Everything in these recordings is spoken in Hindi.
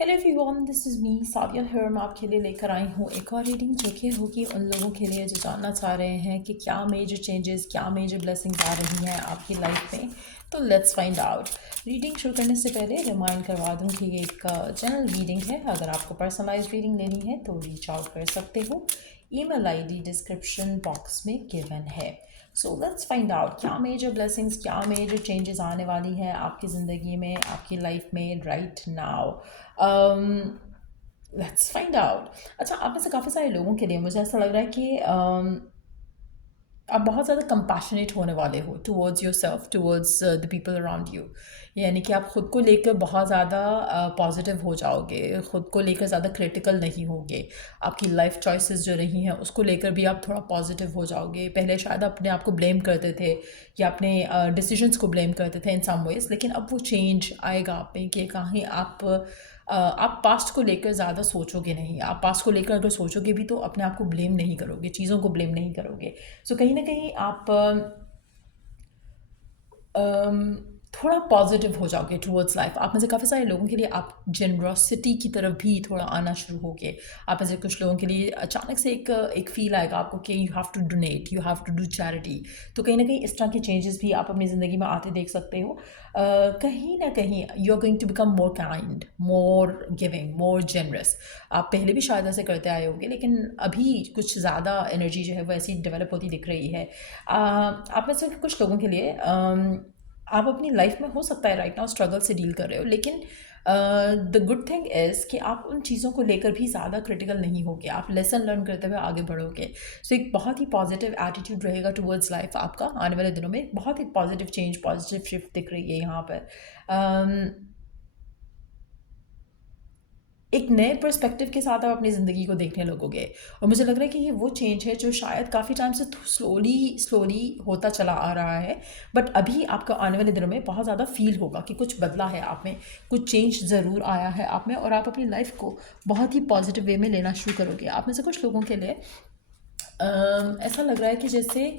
Hello everyone, this is me Saviya here. मैं आपके लिए लेकर आई हूँ एक और रीडिंग जो कि होगी उन लोगों के लिए जो जानना चाह रहे हैं कि क्या मेजर चेंजेस, क्या मेजर ब्लेसिंग्स आ रही हैं आपकी लाइफ में। तो लेट्स फाइंड आउट। रीडिंग शुरू करने से पहले रिमाइंड करवा दूँ कि ये एक जनरल रीडिंग है। अगर आपको पर्सनलाइज रीडिंग लेनी है तो रीच आउट कर सकते हो। ईमेल आईडी डिस्क्रिप्शन बॉक्स में गिवन है। सो लेट्स फाइंड आउट क्या मेजर ब्लेसिंग्स, क्या मेजर चेंजेस आने वाली हैं आपकी ज़िंदगी में, आपकी लाइफ में right now. Let's find out. अच्छा, आप में से काफ़ी सारे लोगों के लिए मुझे ऐसा लग रहा है कि आप बहुत ज़्यादा कंपैशनेट होने वाले हो towards your self, towards the people around you. यानी कि आप ख़ुद को लेकर बहुत ज़्यादा पॉजिटिव हो जाओगे, ख़ुद को लेकर ज़्यादा क्रिटिकल नहीं होगे। आपकी लाइफ चॉइसेस जो रही हैं उसको लेकर भी आप थोड़ा पॉजिटिव हो जाओगे। पहले शायद अपने आप को ब्लेम करते थे या अपने डिसीजंस को ब्लेम करते थे इन सम वेज, लेकिन अब वो चेंज आएगा आप में कि कहीं आप पास्ट को लेकर ज़्यादा सोचोगे नहीं। आप पास्ट को लेकर अगर सोचोगे भी तो अपने आप को ब्लेम नहीं करोगे, चीज़ों को ब्लेम नहीं करोगे। सो कहीं ना कहीं आप थोड़ा पॉजिटिव हो जाओगे टुवर्ड्स लाइफ। आप में से काफ़ी सारे लोगों के लिए आप जनरॉसिटी की तरफ भी थोड़ा आना शुरू होगे। आप में से कुछ लोगों के लिए अचानक से एक फील आएगा आपको कि you have to donate, you have to do charity. तो कहीं ना कहीं इस तरह के चेंजेस भी आप अपनी ज़िंदगी में आते देख सकते हो। कहीं ना कहीं you are going to become more kind, more giving, more generous. आप पहले भी शायद ऐसे करते आए होंगे, लेकिन अभी कुछ ज़्यादा एनर्जी जो है वो ऐसी डेवलप होती दिख रही है। आप में से कुछ लोगों के लिए आप अपनी लाइफ में हो सकता है राइट नाउ स्ट्रगल से डील कर रहे हो, लेकिन द गुड थिंग इज़ कि आप उन चीज़ों को लेकर भी ज़्यादा क्रिटिकल नहीं होगे। आप लेसन लर्न करते हुए आगे बढ़ोगे। सो एक बहुत ही पॉजिटिव एटीट्यूड रहेगा टुवर्ड्स लाइफ आपका आने वाले दिनों में। बहुत ही पॉजिटिव चेंज, पॉजिटिव शिफ्ट दिख रही है यहाँ पर। एक नए पर्सपेक्टिव के साथ आप अपनी ज़िंदगी को देखने लगोगे। और मुझे लग रहा है कि ये वो चेंज है जो शायद काफ़ी टाइम से स्लोली स्लोली होता चला आ रहा है, बट अभी आपको आने वाले दिनों में बहुत ज़्यादा फील होगा कि कुछ बदला है आप में, कुछ चेंज ज़रूर आया है आप में, और आप अपनी लाइफ को बहुत ही पॉजिटिव वे में लेना शुरू करोगे। आप में से कुछ लोगों के लिए ऐसा लग रहा है कि जैसे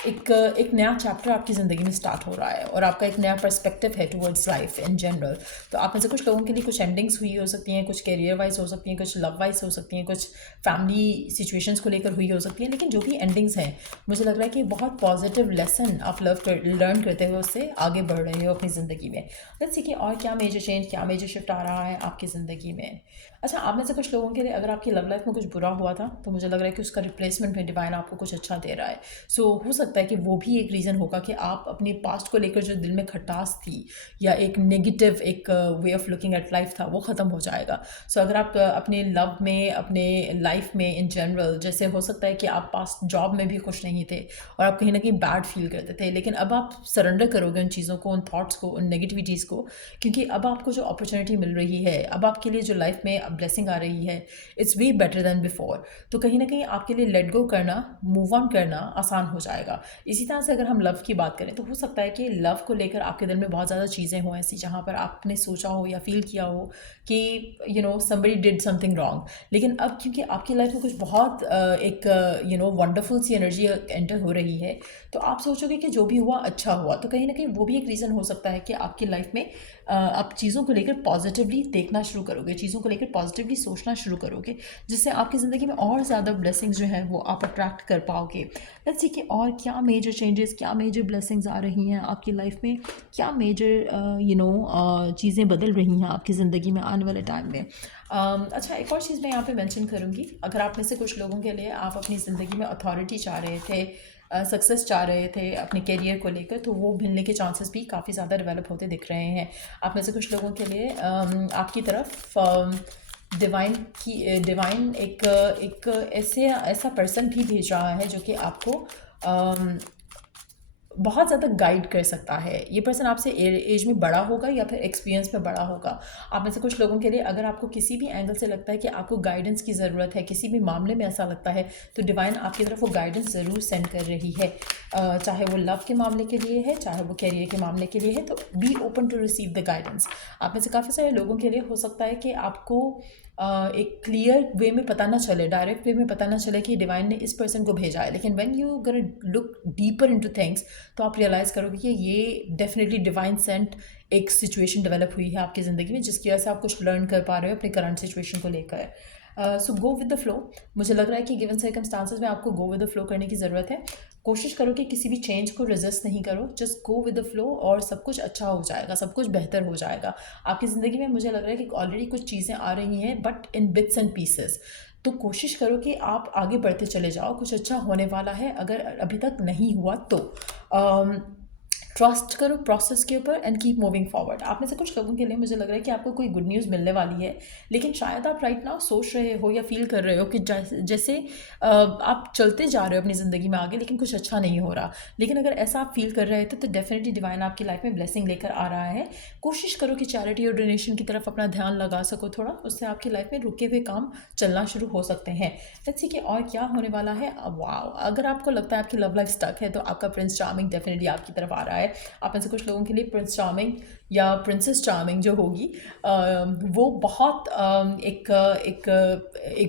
एक नया चैप्टर आपकी ज़िंदगी में स्टार्ट हो रहा है और आपका एक नया पर्सपेक्टिव है टुवर्ड्स लाइफ इन जनरल। तो आप में से कुछ लोगों के लिए कुछ एंडिंग्स हुई हो सकती हैं, कुछ करियर वाइज हो सकती हैं, कुछ लव वाइज हो सकती हैं, कुछ फैमिली सिचुएशंस को लेकर हुई हो सकती हैं, लेकिन जो भी एंडिंग्स हैं मुझे लग रहा है कि बहुत पॉजिटिव लेसन आप लर्न करते हुए उससे आगे बढ़ रहे हो अपनी ज़िंदगी में। लेट्स सी कि और क्या मेजर चेंज, क्या मेजर शिफ्ट आ रहा है आपकी ज़िंदगी में। अच्छा, आप में से कुछ लोगों के लिए अगर आपकी लव लाइफ में कुछ बुरा हुआ था तो मुझे लग रहा है कि उसका रिप्लेसमेंट में डिवाइन आपको कुछ अच्छा दे रहा है। सो हो सकता है कि वो भी एक रीज़न होगा कि आप अपने पास्ट को लेकर जो दिल में खटास थी या एक नेगेटिव एक way of looking at life था वो ख़त्म हो जाएगा। सो अगर आप अपने लव में, अपने लाइफ में इन जनरल, जैसे हो सकता है कि आप पास्ट जॉब में भी खुश नहीं थे और आप कहीं ना कहीं बैड फील करते थे, लेकिन अब आप सरेंडर करोगे उन चीज़ों को, उन थॉट्स को, उन नेगेटिविटीज़ को, क्योंकि अब आपको जो अपॉर्चुनिटी मिल रही है, अब आपके लिए जो लाइफ में ब्लेसिंग आ रही है, it's way better than before. तो कहीं ना कहीं आपके लिए लेट गो करना, मूव ऑन करना आसान हो जाएगा। इसी तरह से अगर हम लव की बात करें तो हो सकता है कि लव को लेकर आपके दिल में बहुत ज़्यादा चीज़ें हों ऐसी जहाँ पर आपने सोचा हो या फील किया हो कि समबडी डिड समथिंग रॉन्ग, लेकिन अब क्योंकि आपकी लाइफ में कुछ बहुत एक वंडरफुल सी एनर्जी एंटर हो रही है, तो आप सोचोगे कि जो भी हुआ अच्छा हुआ। तो कहीं ना कहीं वो भी एक रीज़न हो सकता है कि आपकी लाइफ में आप चीज़ों को लेकर पॉजिटिवली देखना शुरू करोगे, चीज़ों को लेकर पॉजिटिवली सोचना शुरू करोगे, जिससे आपकी ज़िंदगी में और ज़्यादा ब्लेसिंग्स जो हैं वो आप अट्रैक्ट कर पाओगे। लेट्स सी कि और क्या मेजर चेंजेस, क्या मेजर ब्लेसिंग्स आ रही हैं आपकी लाइफ में, क्या मेजर चीज़ें बदल रही हैं आपकी ज़िंदगी में आने वाले टाइम में। अच्छा, एक और चीज़ मैं यहाँ पे मेंशन करूँगी। अगर आप में से कुछ लोगों के लिए आप अपनी ज़िंदगी में अथॉरिटी चाह रहे थे, सक्सेस चाह रहे थे अपने करियर को लेकर, तो वो मिलने के चांसेस भी काफ़ी ज़्यादा डेवलप होते दिख रहे हैं। आप में से कुछ लोगों के लिए आपकी तरफ डिवाइन एक ऐसा पर्सन भी भेज रहा है जो कि आपको बहुत ज़्यादा गाइड कर सकता है। ये पर्सन आपसे एज में बड़ा होगा या फिर एक्सपीरियंस में बड़ा होगा। आप में से कुछ लोगों के लिए अगर आपको किसी भी एंगल से लगता है कि आपको गाइडेंस की ज़रूरत है, किसी भी मामले में ऐसा लगता है, तो डिवाइन आपकी तरफ वो गाइडेंस ज़रूर सेंड कर रही है। चाहे वो लव के मामले के लिए है, चाहे वो करियर के मामले के लिए है, तो be open to receive the guidance. आप में से काफ़ी सारे लोगों के लिए हो सकता है कि आपको एक क्लियर वे में पता ना चले, डायरेक्ट वे में पता ना चले कि डिवाइन ने इस पर्सन को भेजा है, लेकिन when you gonna look deeper into things, तो आप रियलाइज़ करोगे कि ये डेफिनेटली डिवाइन सेंट एक सिचुएशन डेवलप हुई है आपकी ज़िंदगी में, जिसकी वजह से आप कुछ लर्न कर पा रहे हो अपनी करंट सिचुएशन को लेकर। सो गो विद द फ्लो। मुझे लग रहा है कि गिवन सर्कमस्टांसेस में आपको गो विद द फ्लो करने की ज़रूरत है। कोशिश करो कि किसी भी चेंज को रेजिस्ट नहीं करो, just go with the flow और सब कुछ अच्छा हो जाएगा, सब कुछ बेहतर हो जाएगा आपकी ज़िंदगी में। मुझे लग रहा है कि ऑलरेडी कुछ चीज़ें आ रही हैं, but in bits and pieces. तो कोशिश करो कि आप आगे बढ़ते चले जाओ, कुछ अच्छा होने वाला है अगर अभी तक नहीं हुआ तो। ट्रस्ट करो प्रोसेस के ऊपर एंड कीप मूविंग फॉरवर्ड। आप में से कुछ लोगों के लिए मुझे लग रहा है कि आपको कोई गुड न्यूज़ मिलने वाली है, लेकिन शायद आप राइट नाउ सोच रहे हो या फील कर रहे हो कि जैसे आप चलते जा रहे हो अपनी ज़िंदगी में आगे, लेकिन कुछ अच्छा नहीं हो रहा। लेकिन अगर ऐसा आप फील कर रहे थे तो डेफिनेटली डिवाइन आपकी लाइफ में ब्लेसिंग लेकर आ रहा है। कोशिश करो कि चैरिटी और डोनेशन की तरफ अपना ध्यान लगा सको थोड़ा, उससे आपकी लाइफ में रुके हुए काम चलना शुरू हो सकते हैं। लेट्स सी कि और क्या होने वाला है। वाओ, अगर आपको लगता है आपकी लव लाइफ स्टक है तो आपका प्रिंस चार्मिंग डेफिनेटली आपकी तरफ आ रहा है। आप में से कुछ लोगों के लिए प्रिंस चार्मिंग या प्रिंसेस चार्मिंग जो होगी वो बहुत एक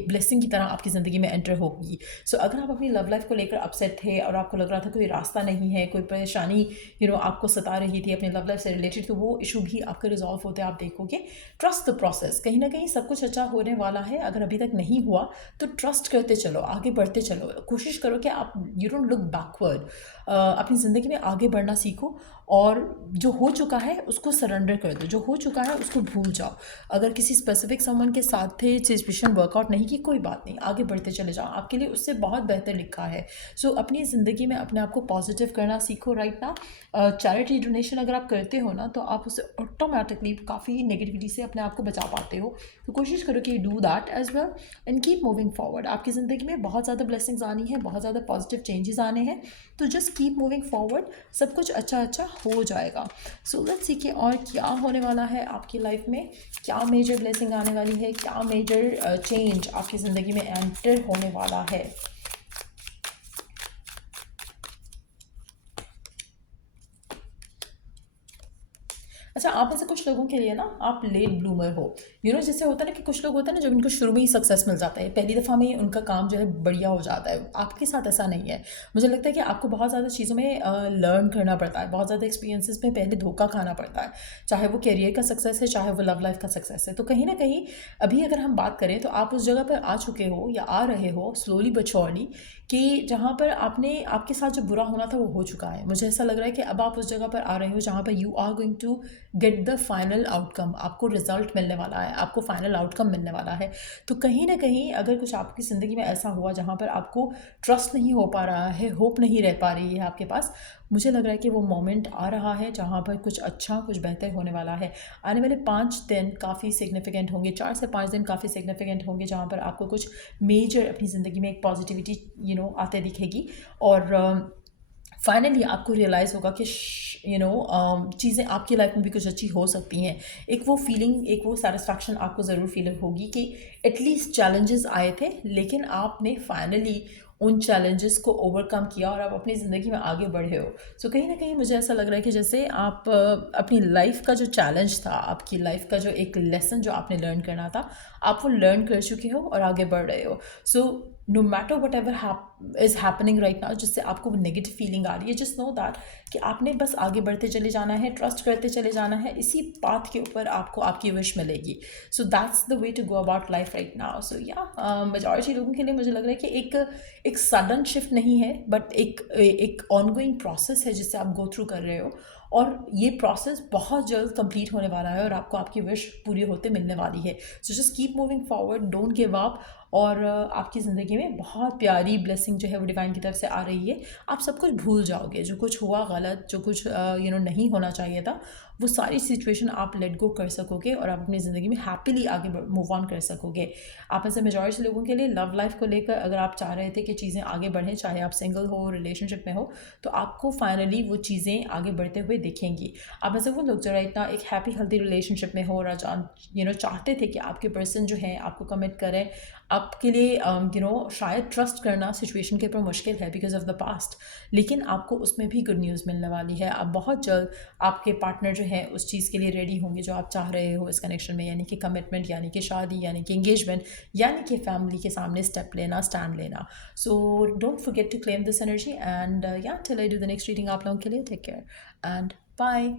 ब्लेसिंग की तरह आपकी ज़िंदगी में एंटर होगी। सो अगर आप अपनी लव लाइफ को लेकर अपसेट थे और आपको लग रहा था कोई रास्ता नहीं है, कोई परेशानी आपको सता रही थी अपनी लव लाइफ से रिलेटेड, तो वो इशू भी आपका रिजॉल्व होते आप देखोगे। ट्रस्ट द प्रोसेस, कहीं ना कहीं सब कुछ अच्छा होने वाला है। अगर अभी तक नहीं हुआ तो ट्रस्ट करते चलो, आगे बढ़ते चलो। कोशिश करो कि आप यू डोंट लुक बैकवर्ड, अपनी ज़िंदगी में आगे बढ़ना सीखो और जो हो चुका है उसको सरेंडर कर दो, जो हो चुका है उसको भूल जाओ। अगर किसी स्पेसिफिक समवन के साथ थे, सिचुएशन वर्कआउट नहीं की, कोई बात नहीं, आगे बढ़ते चले जाओ, आपके लिए उससे बहुत बेहतर लिखा है। सो अपनी ज़िंदगी में अपने आप को पॉजिटिव करना सीखो राइट ना। चैरिटी डोनेशन अगर आप करते हो ना तो आप उससे ऑटोमेटिकली काफ़ी नेगेटिविटी से अपने आप को बचा पाते हो। तो कोशिश करो कि do that as well and keep moving forward. आपकी ज़िंदगी में बहुत ज़्यादा ब्लेसिंग्स आनी है, बहुत ज़्यादा पॉजिटिव चेंजेस आने हैं, तो जस्ट कीप मूविंग फॉरवर्ड, सब कुछ अच्छा अच्छा हो जाएगा। सो लेट्स सी कि और क्या होने वाला है आपकी लाइफ में, क्या मेजर ब्लेसिंग आने वाली है, क्या मेजर चेंज आपकी ज़िंदगी में एंटर होने वाला है। अच्छा, आप में से कुछ लोगों के लिए ना आप लेट ब्लूमर हो। जैसे होता है ना कि कुछ लोग होते हैं ना जब इनको शुरू में ही सक्सेस मिल जाता है, पहली दफ़ा में ही उनका काम जो है बढ़िया हो जाता है। आपके साथ ऐसा नहीं है। मुझे लगता है कि आपको बहुत ज़्यादा चीज़ों में लर्न करना पड़ता है, बहुत ज़्यादा एक्सपीरियंसेस में पहले धोखा खाना पड़ता है, चाहे वो करियर का सक्सेस है, चाहे वो लव लाइफ का सक्सेस है। तो कहीं ना कहीं अभी अगर हम बात करें तो आप उस जगह पर आ चुके हो या आ रहे हो स्लोली बट श्योरली, कि जहाँ पर आपके साथ जो बुरा होना था वो हो चुका है। मुझे ऐसा लग रहा है कि अब आप उस जगह पर आ रहे हो जहाँ पर you are going to get the final outcome. आपको रिजल्ट मिलने वाला है, आपको फाइनल आउटकम मिलने वाला है। तो कहीं ना कहीं अगर कुछ आपकी ज़िंदगी में ऐसा हुआ जहाँ पर आपको ट्रस्ट नहीं हो पा रहा है, होप नहीं रह पा रही है आपके पास, मुझे लग रहा है कि वो मोमेंट आ रहा है जहाँ पर कुछ अच्छा, कुछ बेहतर होने वाला है। आने वाले 5 दिन काफ़ी सिग्निफिकेंट होंगे, 4 से 5 दिन काफ़ी सिग्निफिकेंट होंगे, जहाँ पर आपको कुछ मेजर अपनी ज़िंदगी में एक पॉजिटिविटी आते दिखेगी। और फाइनली आपको रियलाइज़ होगा कि चीज़ें आपकी लाइफ में भी कुछ अच्छी हो सकती हैं। एक वो फीलिंग, एक वो सेटिस्फैक्शन आपको ज़रूर फील होगी कि एटलीस्ट चैलेंजेस आए थे, लेकिन आपने फाइनली उन चैलेंजेस को ओवरकम किया और आप अपनी ज़िंदगी में आगे बढ़े हो। सो कहीं ना कहीं मुझे ऐसा लग रहा है कि जैसे आप अपनी लाइफ का जो चैलेंज था, आपकी लाइफ का जो एक लेसन जो आपने लर्न करना था, आप वो लर्न कर चुके हो और आगे बढ़ रहे हो। So no matter whatever is happening right now, जिससे आपको नेगेटिव फीलिंग आ रही है, जस्ट नो दैट कि आपने बस आगे बढ़ते चले जाना है, ट्रस्ट करते चले जाना है, इसी बात के ऊपर आपको आपकी विश मिलेगी। So that's the way to go about life right now. So या मेजॉरिटी लोगों के लिए मुझे लग रहा है कि एक सडन शिफ्ट नहीं है, बट एक ऑनगोइंग प्रोसेस है जिससे आप गो थ्रू कर रहे हो, और ये प्रोसेस बहुत जल्द कंप्लीट होने वाला है और आपको आपकी विश पूरी होते मिलने वाली है। So just keep moving forward, don't give up, और आपकी ज़िंदगी में बहुत प्यारी ब्लेसिंग जो है वो डिवाइन की तरफ से आ रही है। आप सब कुछ भूल जाओगे, जो कुछ हुआ गलत, जो कुछ नहीं होना चाहिए था, वो सारी सिचुएशन आप लेट गो कर सकोगे और आप अपनी ज़िंदगी में हैप्पीली आगे मूव ऑन कर सकोगे। आप में से मेजॉरिटी लोगों के लिए लव लाइफ को लेकर अगर आप चाह रहे थे कि चीज़ें आगे बढ़ें, चाहे आप सिंगल हो, रिलेशनशिप में हो, तो आपको फाइनली वो चीज़ें आगे बढ़ते हुए दिखेंगी। आप में से वो लोग जो इतना एक हैप्पी हेल्दी रिलेशनशिप में हो और चाहते थे कि आपके पर्सन जो है आपको कमिट करें, आपके लिए शायद ट्रस्ट करना सिचुएशन के ऊपर मुश्किल है बिकॉज ऑफ द पास्ट, लेकिन आपको उसमें भी गुड न्यूज़ मिलने वाली है। आप बहुत जल्द आपके पार्टनर जो है उस चीज़ के लिए रेडी होंगे जो आप चाह रहे हो इस कनेक्शन में, यानी कि कमिटमेंट, यानी कि शादी, यानी कि इंगेजमेंट, यानी कि फैमिली के सामने स्टेप लेना, स्टैंड लेना। So don't forget to claim this energy and या till I do the next reading आप लोगों के लिए टेक केयर एंड बाय।